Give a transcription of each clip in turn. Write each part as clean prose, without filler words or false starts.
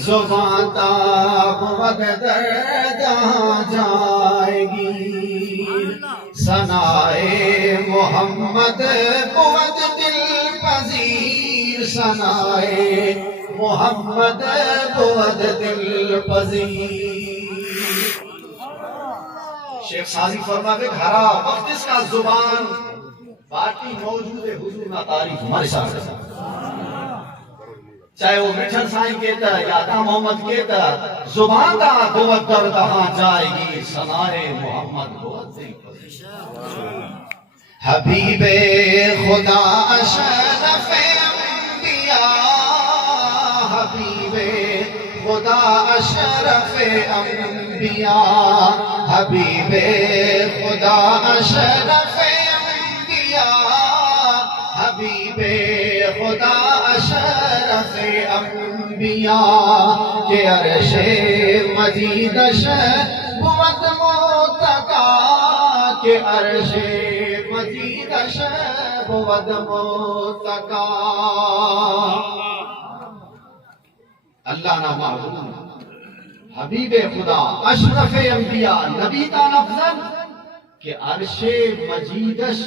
زبان تاب وقدر جہاں جائے گی ثنائے محمد بود دل پذیر ثنائے محمد بود دل پذیر شیخ سازی فرماتے گھرا وقت اس کا زبان باقی موجود ہے حضور نہ تعریف ہمارے ساتھ چاہے وہ مٹھن سائیں کہتا یا دا محمد کہتا زبان دا بود در دہاں جائے گی ثنائے محمد بود دل پذیر حبیب خدا اشرف انبیاء حبیب خدا اشرف انبیاء حبیب خدا اشرف انبیاء حبیب خدا اشرف انبیاء کہ عرش مجیدش بود متقا کہ عرش مجیدش بود متقا اللہ نہ معبود حبیب خدا اشرف انبیاء نبی تا افضل کہ عرش مجیدش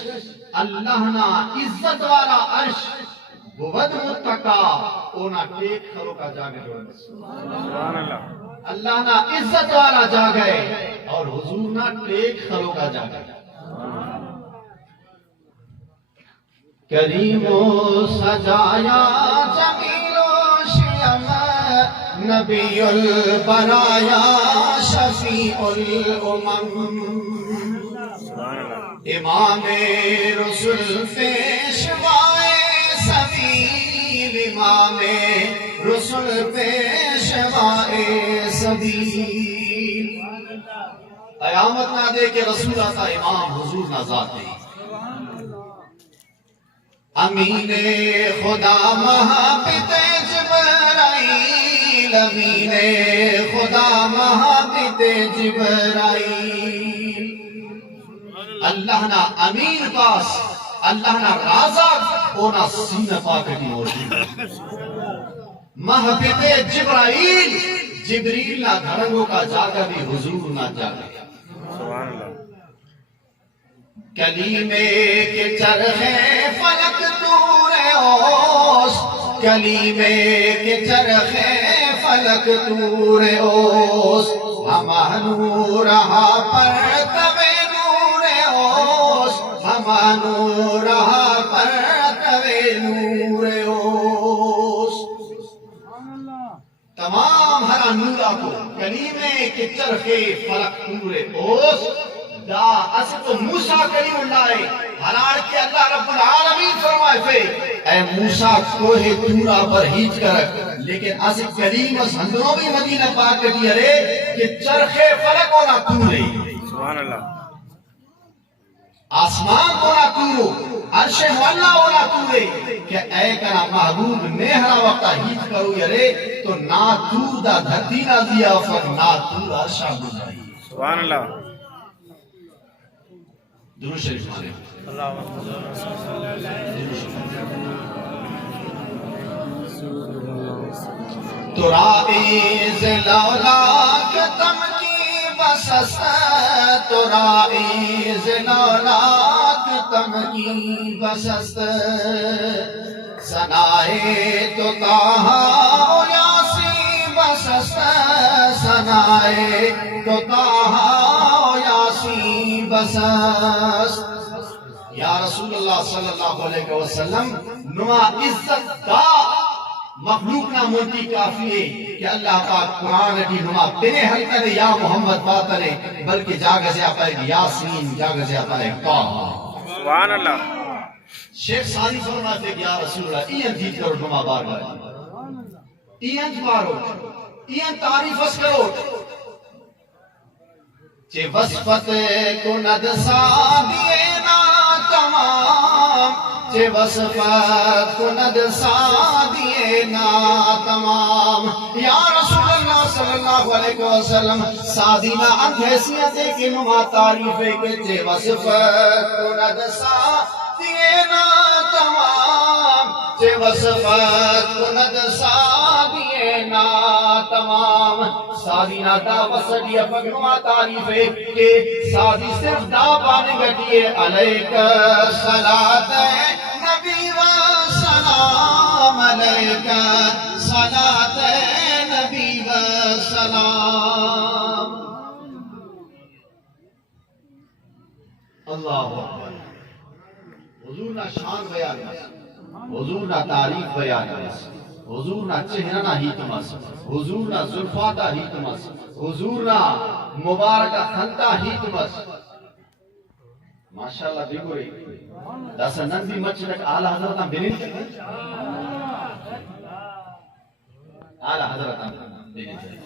اللہ نہ عزت والا عرش بود متقا اونا ٹیک کھرو کا جاگے اللہ نہ عزت والا جاگے اور حضور نہ ٹیک کھرو کا جاگے کریم و سجایا جمیل و شیم نبی البرایا شفیع الامم امام رسول پیشوائے سبیل امام رسول پیشوائے سبیل قیامت نہ دے کہ رسول آتا امام حضور نہ ذاتے امین خدا محبت جبرائیل امین خدا محبت جبرائیل اللہ نہ امین پاس اللہ نہ رازق اونا سینہ پاکٹی موجود محبت جبرائیل جبریل نہ دھڑنگوں کا جاگا بھی حضور نہ جاگا کلیمے کے چرخے فلک نور اوس کلیمے کے چرخے فلک نور اوس ہمہ نورہا پر تبے نور اوس ہمہ نورہا پر تبے نور اوس تمام ہرا نورہ کو کلیمے کے چرخے فلک نور اوس دا اصل تو موسیٰ کریم اللہ ہے حلال کے اللہ رب العالمین فرمائے فے اے موسیٰ کوہ تورا پر ہیچ کرک لیکن اصل کریم اس ہندروں بھی مدینہ پاک کٹی ہے کہ چرخ فلک ہونا تورے سبحان اللہ آسمان ہونا تورو عرش مولا ہونا تورے کہ اے کنا محبوب نہرا وقتا ہیچ کرو یرے تو نا تور دا دھرتی نہ دیا فر نا تور عرشہ گزائی سبحان اللہ درود شریف مانے تو رائز لولاک تم کی بسست تو رائز لولاک تم کی بسست سنائے تو تاہا یاسی بسست سنائے تو تاہا بسست یا رسول اللہ صلی اللہ علیہ وسلم نما عزت دا مخلوق نہ مونتی کافی ہے کہ اللہ پاک قرآن کی نما تینے حلقہ دے یا محمد باتنے بلکہ جاگہ سے آپ ہے یاسین جاگہ سے آپ ہے طاہا سبحان اللہ شیخ سادی فرماتے کہ یا رسول اللہ این جیت کرو نما بار بار این بارو این تعریف اس کرو چے وصفت کند سادیے نا تمام چے وصفت کند سادیے نا تمام یا رسول اللہ صلی اللہ علیہ وسلم سادینا انت حیثیت کی نما تعریف ہے کہ چے وصفت کند سادیے نا تمام چے وصفت کند سادیے تمام سادی نا دا وسدی پگنوا تعریف ہے کہ سادی صرف دا پانے گٹی ہے علیک صلاۃ نبی و سلام علیک صلاۃ نبی و سلام اللہ اکبر حضور نا شان بیان حضور نا تعریف بیان حضور نا چہرہ ہی تمس حضور نا زلفاتا ہی تمس حضور نا مبارکہ خنتا ہی تمس ماشاءاللہ دیکھو رہی داسا نندی مچلک آلہ حضرت ہم بنین چاہتے آلہ حضرت ہم بنین چاہتے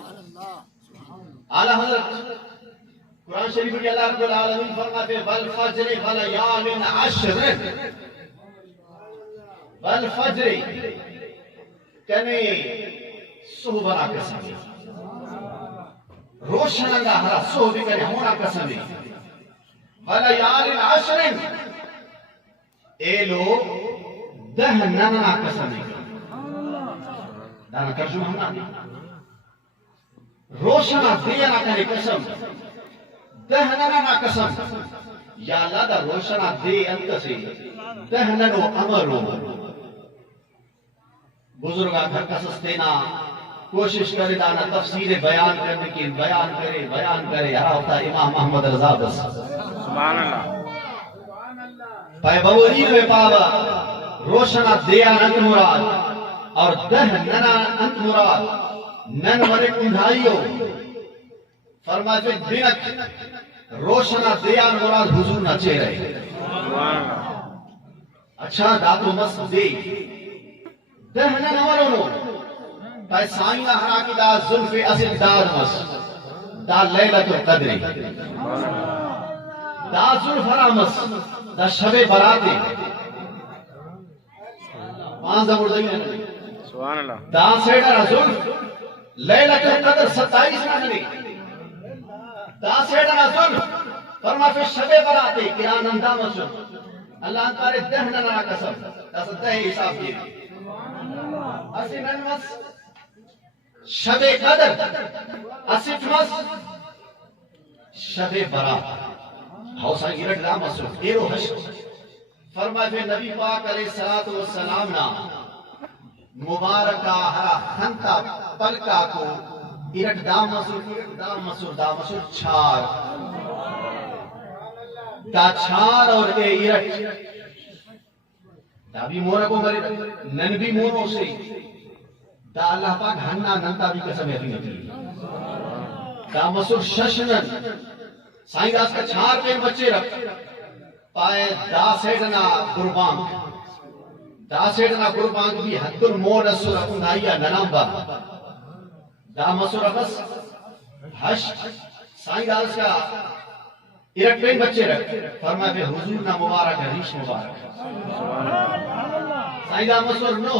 آلہ حضرت قرآن شریف کی اللہ رب العالمین فرماتے والفجر ولیال عشر والفجر کنے صبح بنا قسمی روشنگا ہرا صبح بھی کنے ہونا قسمی ولیال عشر اے لوگ دہ ننا قسمی دانا ترجمہ ہمنا روشنہ دینا کنے قسم دہننا قسم یا اللہ دا روشنہ دے انت سے دہننو امرو بزرگا گھر قصص دینا کوشش کرے دانا تفسیر بیان کرنے کی بیان کرے ہر ہوتا امام محمد رضا بس سبحان اللہ پائے بوریر میں پاوا روشنہ دیا انت مراد اور دہننا انت مراد نن ورے کندھائیو فرماتے دنک روشنہ دیان مراد حضور نہ چہرے اچھا داتو مس دے دہنا نورونو پای سائنہ حراکی دا ظلف اصل دار مس دا لیلت القدر دا ظلف حرامس دا شب براتے پانزہ مردگی نے دا سیڑا ظلف لیلت القدر 27 مہینے دا سیڑا ظلم فرما فی شب براتے کران اندام سن اللہ انتارے دہنا نا قسم دس دہ حساب کی اسی ننمس شب قدر اسی فمس شب برات حوصا گرد دام سن ایرو حشر فرما فی نبی پاک علیہ السلام نا مبارکہ ہرا خنتا پلکا کو ایرٹ دام مسور چھار دا چھار اور اے ایرٹ دا بھی مونا کو مرے نن بھی مونو سے دا اللہ پاک ہننا ننتا بھی قسم ہے نکلی دا مسور ششنن سائیں داس کا چھار پہ بچے رکھ پائے دا سیڈنا قربانک بھی حد المون سور اندائیا ننامبا دا مسور بس حشت سائیں داس کا ایرٹ پہ بچے رکھ فرمائے پہ حضور نا مبارک ہے ریش مبارک سائیں دا مسور نو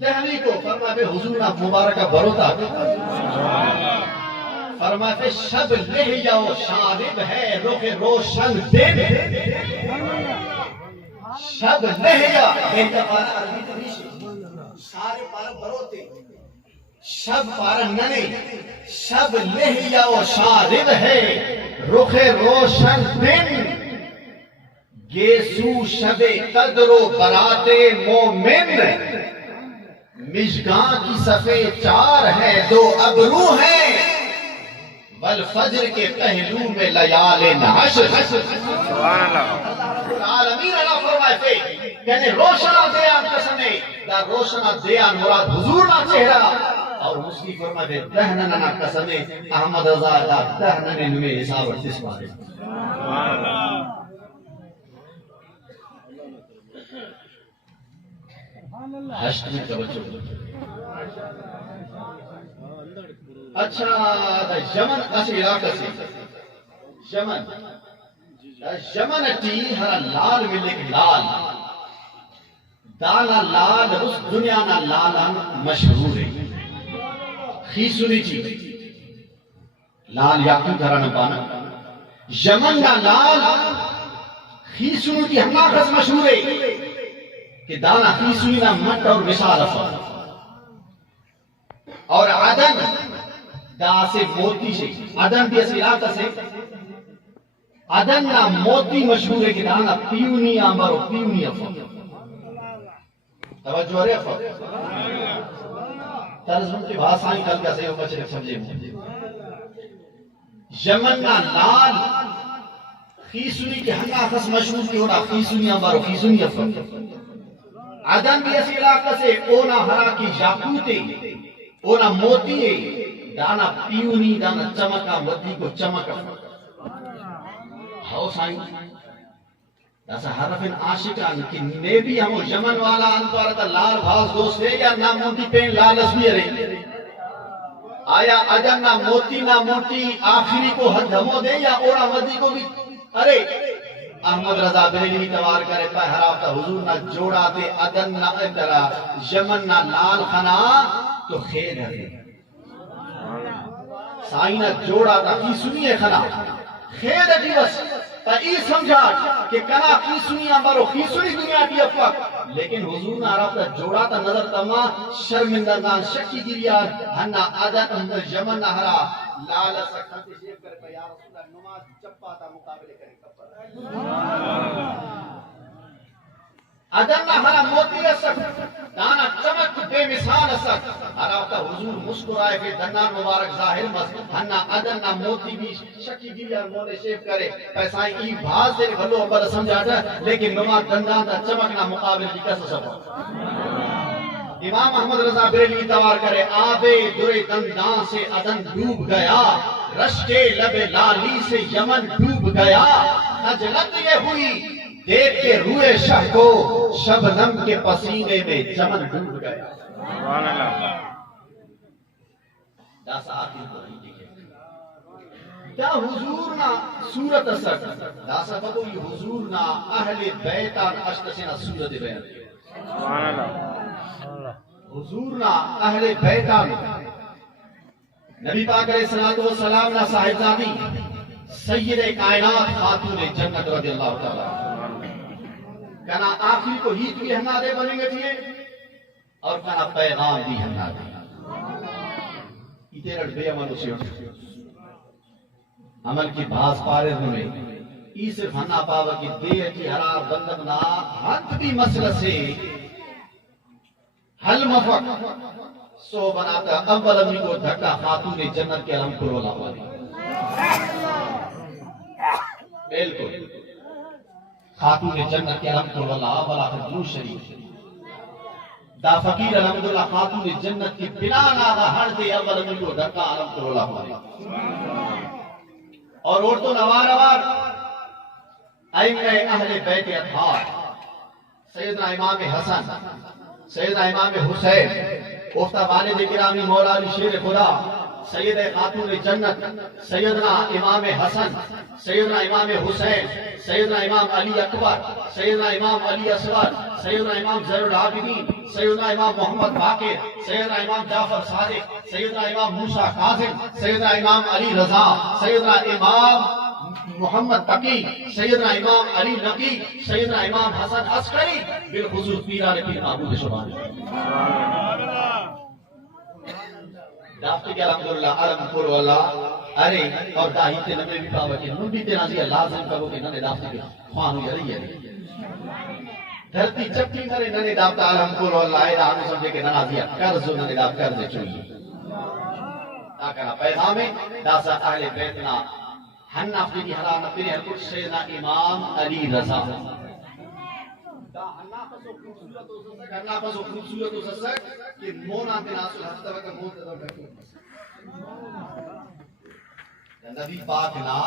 دہلی کو فرمائے پہ حضور نا مبارک بروتا فرمائے پہ شب لہیا و شارب ہے رخ روشن دن شب لہیا ایتا پارا عربی تو نہیں سارے پارا بروتے شب پارا ننے شب لہیا و شارب ہے رخ روشن دن گیسو شب قدر و برات مومن مشگاں کی صفے 4 ہے 2 ابرو ہیں والفجر کے پہلو میں لیال عشر سبحان اللہ العالمین اللہ فرمائے تھے کہنے روشنہ دیان قسمے دا روشنہ دیان مراد حضور نہ چہرہ اور مسلی فرمائے تھے دہننا قسمے احمد رضا دا دہننے نوے حساب ارتس پارے حشت میں توجہ اچھا دا یمن اسی علاقہ سے یمن ٹی ہر لال ملے کے لال دانا لال اس دنیا نا لالان مشہور ہے خیسونی چی لال یاقوت دھرانا پانا یمن نا لال خیسونی کی ہم آخذ مشہور ہے کہ دانا خیسونی نا مٹ اور مثال افا اور عدن دا سے موتی سے عدن بھی اس علاقہ سے عدن نا موتی مشہور ہے کہ دانا پیونی آمبر و پیونی افر توجہ رہے افر ترزم کی بھاسائیں کل کا سے ہو بچے سمجھے یمن نا لال خیسونی کے ہنگا خس مشہور کی ہونا خیسونی آمبر و خیسونی افر عدن بھی اس علاقہ سے اونا ہرا کی جاکوتے اونا موتی دانا پیونی دانا چمکا ودی کو چمکا ہاؤ سائن داسا حرفن عاشقان کی نیبی ہمو یمن والا انتوارتا لال بھاز دوست ہے یا نا موتی پین لال اسمی رہے آیا عدن نا موتی آخری کو حد ہمو دے یا اونا ودی کو بھی ارے احمد رضا بریلوی توار کرے پہ حرافتا حضور نہ جوڑا دے عدن نہ ادرا یمن نہ لال خنا تو خیر ہے سائنہ جوڑا دا کی سنیے خنا خیر ہے بس تا ای سمجھا کہ کنا کی سنیاں برو کی سنی دنیا کی افق لیکن حضور نہ حرافتا جوڑا تا نظر تما شرمندگان شکی گریان ہنہ عدن اندر یمن نہ ہرا لال سکھنتے شیف کرے پہ یا رسول اللہ نماز چپا تا مقابلے کرے عدن نہ ہرا موتی اسک دانا چمک بے مثال اسک ہرا وقتا حضور مسکرائے پھر دنان مبارک ظاہر مست ہنہ عدن نہ موتی بھی شکی گیری اور مونے شیف کرے پیسائیں ای بھاز دے بھلو ابر سمجھا جائے لیکن نماز دنان دا چمک نہ مقابل کی کس سفر امام احمد رضا بریلوی توار کرے آبے درے دندان سے عدن ڈوب گیا رش کے لب لالی سے یمن ڈوب گیا خجلت یہ ہوئی دیکھ کے روئے شہ کو شبنم کے پسینے میں چمن ڈوب گیا داسا آخر کو دا حضور نا صورت اثر داسا بگو یہ حضور نا اہل بیتان اشتسینا صورت بیان حضور نا اہل بیتان نبی پاک علیہ السلام نا صاحبزادی سید کائنات خاتون جنت رضی اللہ تعالی کنا آخری کو ہی توی ہمنا دے بنیں گے تھے اور کنا پیغام بھی ہمنا دے ایتے رڑ بے عمل اسی عمل کی بھاس پارے ہوئے ای صرف ہنہ پاوا کی دے کی ہرا بندمنا ہنت بھی مسئلہ سے حل مفق سو بناتا اول امی کو دھکا خاتون جنت کے علم کرو اللہ والے بالکل خاتون جنت کے علم کرو اللہ اولا خدلو شریف دا فقیر الحمدللہ خاتون جنت کی بنا ناغا ہر دے اول امی کو دھکا علم کرو اللہ والے اور عورتوں نوار ائمہ اہل بیت اطہار سیدنا امام حسن سیدنا امام حسین افتہ والد گرامی مولا علی شیر خدا سید خاتون جنت سیدنا امام حسن سیدنا امام حسین سیدنا امام علی اکبر سیدنا امام علی اصغر سیدنا امام زین العابدین سیدنا امام محمد باقر سیدنا امام جعفر صادق سیدنا امام موسیٰ کاظم سیدنا امام علی رضا سیدنا امام محمد تقی سیدنا امام علی نقی سیدنا امام حسن عسکری بالخصوص پیران پیر معبود شبان دافتی کے الحمدللہ علم کرو اللہ ارے اور داہیتے نمے بھی پاوے کہ نم بھی تنازیہ لازم کرو کہ ننے دافتی کے خوانو یری یری دھرتی چپی کرے ننے دافتا علم کرو اللہ اے دانو سمجھے کہ ننازیہ کرزو ننے داف کرزے چوئیے تاکہ پیغامے داسا اہل بیتنا ہن افدی حرام پیرے ہر کچھ سیدنا امام علی رضا دا ہنہ پسو خوبصورت ہو سکتا کہ مونا تناسل ہفتہ وقت موت ادھر ڈھکی نبی پاک نا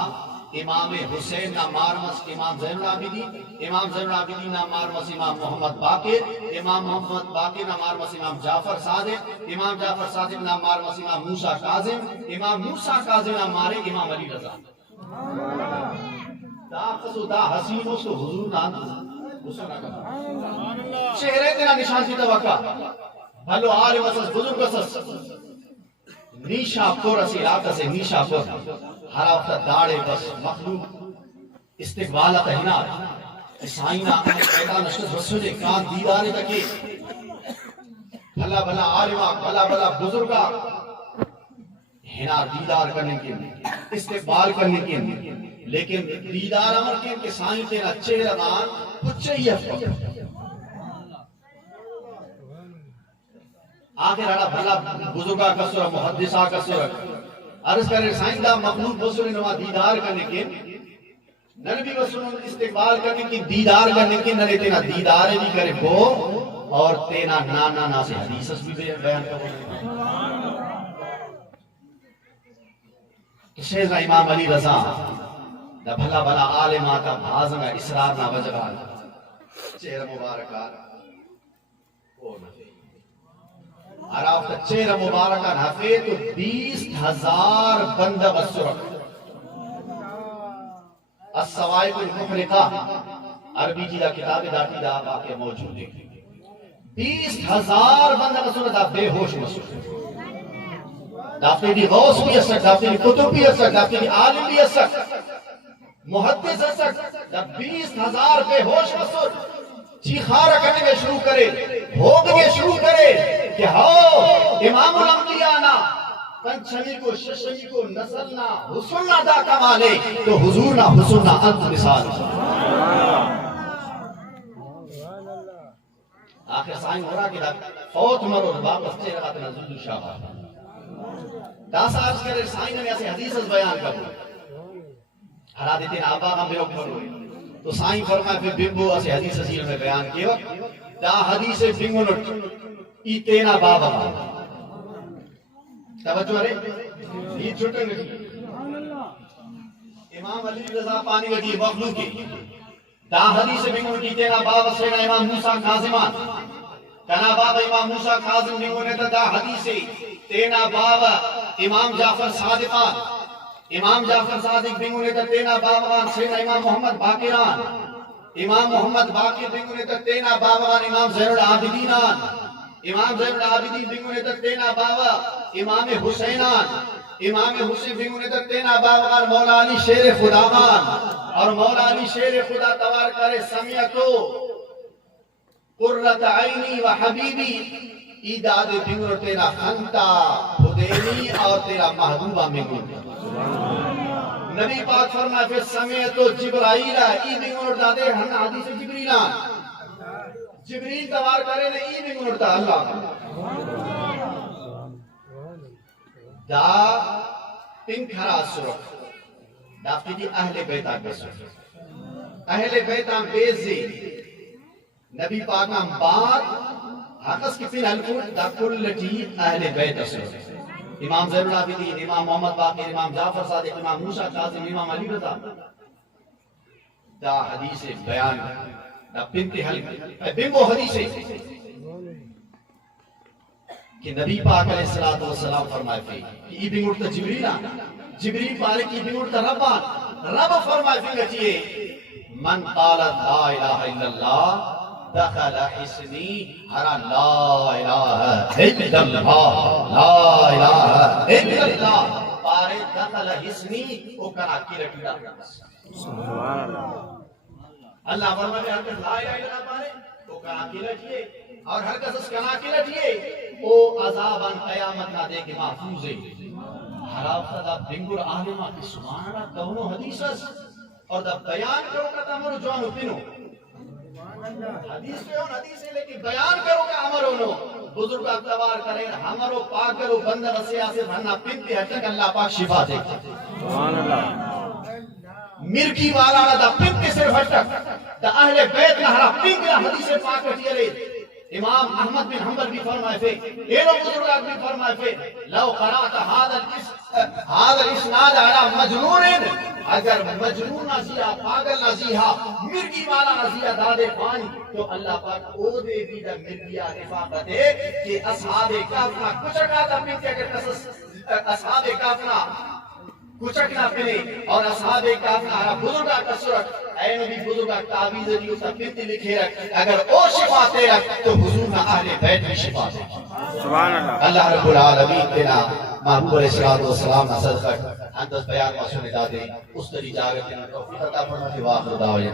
امام حسین نا مارمس امام زین العابدین امام زین العابدین نا مارمس امام محمد باقر امام محمد باقر نا مارمس امام جعفر صادق امام جعفر صادق نا مارمس امام موسیٰ کاظم امام موسیٰ کاظم نا مارے امام علی رضا دا قصو دا حسین اس کو حضور نام چہرے تیرا نشان سی توقع بھلو آل وسس بزرگ وسس نیشا پور اسی علاقہ سے نیشا پور ہرا وقت داڑے بس مخلوق استقبالہ تہنات عیسائینا پیدا نشکت رسول کان دیدارے تکی بھلا بھلا عالمہ بھلا بھلا بزرگا ہنا دیدار کرنے کے استقبال کرنے کے لیکن دیدار امر کے سائیں تیرا چہرہ دان کچھ ہی افق آخر اڑا بھلا بزرگا کسر محدثہ کسر عرض کرے سائیں دا مخلوق بسر نوا دیدار کرنے کے نبی بسر استقبال کرنے کی دیدار کرنے کے نرے تینا دیدار بھی کرے کو اور تینا نانا سے حدیث بھی بیان کرو شیخ امام علی رضا دا بھلا بھلا عالمہ کا بھازنگا اسرار نہ وجبہ چہرہ مبارکہ او نفی عراف کا چہرہ مبارکہ نفی تو 20,000 بندہ بسرک السوائق المحرقہ عربی جیدہ کتاب داتی دا باقی موجود ہے 20,000 بندہ بسرک دا بے ہوش بسرک دافتری غوث بھی اسک دافتری کتب بھی اسک دافتری عالم بھی اسک محدث اسک دا 20,000 بے ہوش بسر چیخارہ کرنے میں شروع کرے بھوگنے شروع کرے کہ ہاؤ امام الانبیاء نا پنچمی کو ششمی کو نسلنا حسننا دا کمالے تو حضورنا حسننا انت مثال آخر سائن ہو رہا کہ فوت مرو واپس چہرہ بات نزل شاہ داس آج کرے سائن میں ایسے حدیث بیان کرو ہرا دیتے ہیں آبا ہم بیوک کرو تو سائن فرمائے پھر بمبو ایسے حدیث حسیل میں بیان کیا دا حدیث بمبو نٹ ایتینا بابا توجہ رہے یہ چھوٹے گئی امام علی رضا پانی گئی مخلوقی دا حدیث بمبو نٹ ایتینا بابا سینا امام موسیٰ کاظمان کنا بابا امام موسیٰ کاظم بمبو نٹ دا حدیث تینا بابا امام جعفر صادقان امام جعفر صادق بنگونے تا تینا بابان سیدنا امام محمد باقران امام محمد باقر بنگونے تا تینا بابان امام زین العابدینان امام زین العابدین بنگونے تا تینا بابا امام حسینان امام حسین بنگونے تا تینا بابان مولا علی شیر خدامان اور مولا علی شیر خدا توار کرے سمیتو قررت عینی و حبیبی ایداد بنگونے تینا خنتا خدینی اور تیرا محبوبہ بنگونے نبی پاک فرمائے پھر سمیتو جبرائیلہ ای بنگونے دادے ہن حدیث جبریلان جبریل توار کرے نے ای بنگونے دا اللہ دا پنکھرا سرک دافتی دی اہل بیتان بے سرک اہل بیتان بے زی نبی پاک نام بات حقس کی پھر حلقون دا کلٹی اہل بیت سرک امام زین العابدین امام محمد باقر امام جعفر صادق امام موسیٰ کاظم امام علی رضا دا حدیث بیان دا پنت حلق بمبو حدیث کہ نبی پاک علیہ السلام فرمائے پھر کہ ای بنگوڑ تا جبریل پارے کی بنگوڑ تا رب فرمائے پھر گھٹیے من قالت لا الہ الا اللہ دخل حسنی ہرا لا الہ الا اللہ لا الہ الا اللہ پارے دخل حسنی او کنا کی رکھی دا سبحان اللہ اللہ فرمائے ہر کس لا الہ الا اللہ پارے او کنا کی رکھیے اور ہر کس اس کنا کی رکھیے او عذاباً قیامت نہ دے کے محفوظ ہے حراب صدا بنگر آلمہ کی سبحان اللہ دونوں حدیث اور دا بیان کرو کا تمہارو جوانو پینو حدیث پہ ہون حدیث ہے لیکن بیان کرو کا ہمارو نو بزرگ اقتبار کریں ہمارو پاک کرو بندر سیاسے بھننا پنتی حجک اللہ پاک شفا دے سبحان اللہ مرکی والا دا پنتی صرف حجک دا اہل بیت لہرا پنتی حدیث پاک رٹی امام احمد بن حنبل بھی فرمائے تھے اینو بزرگات بھی فرمائے تھے لو قرأت هذا الاسناد على مجنون اگر مجنون نزیہ پاگل نزیہ مرگی والا نزیہ دادے پانی تو اللہ پاک او دے بھی دا مرگیہ نفاقت ہے کہ اصحاب کافنا کچھکا دا پنتے اگر اصحاب کافنا کچھکنا پنے اور اصحاب کافنا ہرا بزرگا کسرک اے نبی بزرگا تعویز دیو سا پنتی لکھے رکھ اگر او شفا تے رکھ تو حضورنا اہل بیت بھی شفا دے سبحان اللہ اللہ رب العالمین تینا محبوب علیہ السلام نا صدقہ اندس بیان و سنے دادے اس طری جاگر تینا توفیق عطا فرمائے واخر دعوی